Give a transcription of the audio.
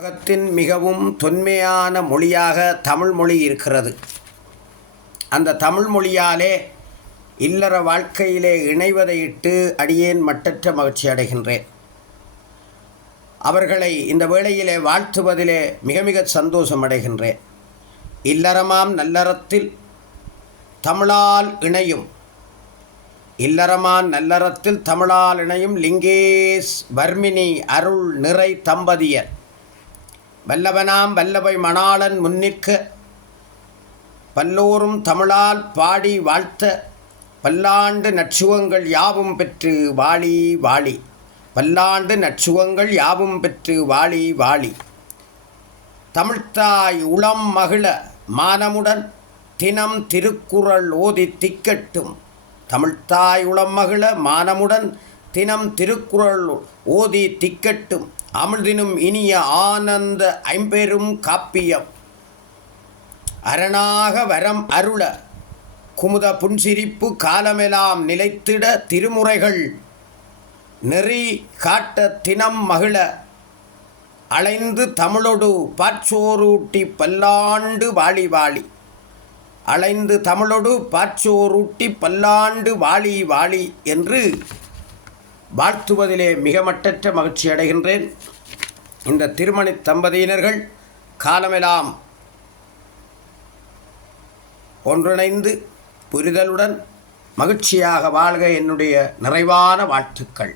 உலகத்தின் மிகவும் தொன்மையான மொழியாக தமிழ் மொழி இருக்கிறது. அந்த தமிழ் மொழியாலே இல்லற வாழ்க்கையிலே இணைவதையிட்டு அடியேன் மட்டற்ற மகிழ்ச்சி அடைகின்றேன். அவர்களை இந்த வேளையிலே வாழ்த்துவதிலே மிக மிக சந்தோஷம் அடைகின்றேன். இல்லறமாம் நல்லறத்தில் தமிழால் இணையும் இல்லறமான் நல்லறத்தில் தமிழால் இணையும் லிங்கேஷ் வர்மினி அருள் நிறை தம்பதியர் வல்லவனாம் வல்லவை மணாளன் முன்னிற்க பல்லோரும் தமிழால் பாடி வாழ்த்த பல்லாண்டு நற்சுகங்கள் யாவும் பெற்று வாழி வாழி. பல்லாண்டு நற்சுகங்கள் யாவும் பெற்று வாழி வாழி. தமிழ்த்தாய் உளம் மகிழ மானமுடன் தினம் திருக்குறள் ஓதி திக்கட்டும். தமிழ்த்தாய் உளம் மகிழ மானமுடன் தினம் திருக்குறள் ஓதி திக்கட்டும். அமிழ்தினும் இனிய ஆனந்த ஐம்பெரும் காப்பியம் அரணாக வரம் அருள குமுத புன்சிரிப்பு காலமெலாம் நிலைத்திட திருமுறைகள் நெறி காட்ட தினம் மகிழ அலைந்து தமிழொடு பாற்சோரூட்டி பல்லாண்டு வாழி வாழி. அலைந்து தமிழொடு பாற்சோரூட்டி பல்லாண்டு வாழி வாழி என்று வாழ்த்துவதிலே மிக மட்டற்ற மகிழ்ச்சி அடைகின்றேன். இந்த திருமணி தம்பதியினர்கள் காலமெல்லாம் ஒன்றிணைந்து புரிதலுடன் மகிழ்ச்சியாக வாழ்க என்னுடைய நிறைவான வாழ்த்துக்கள்.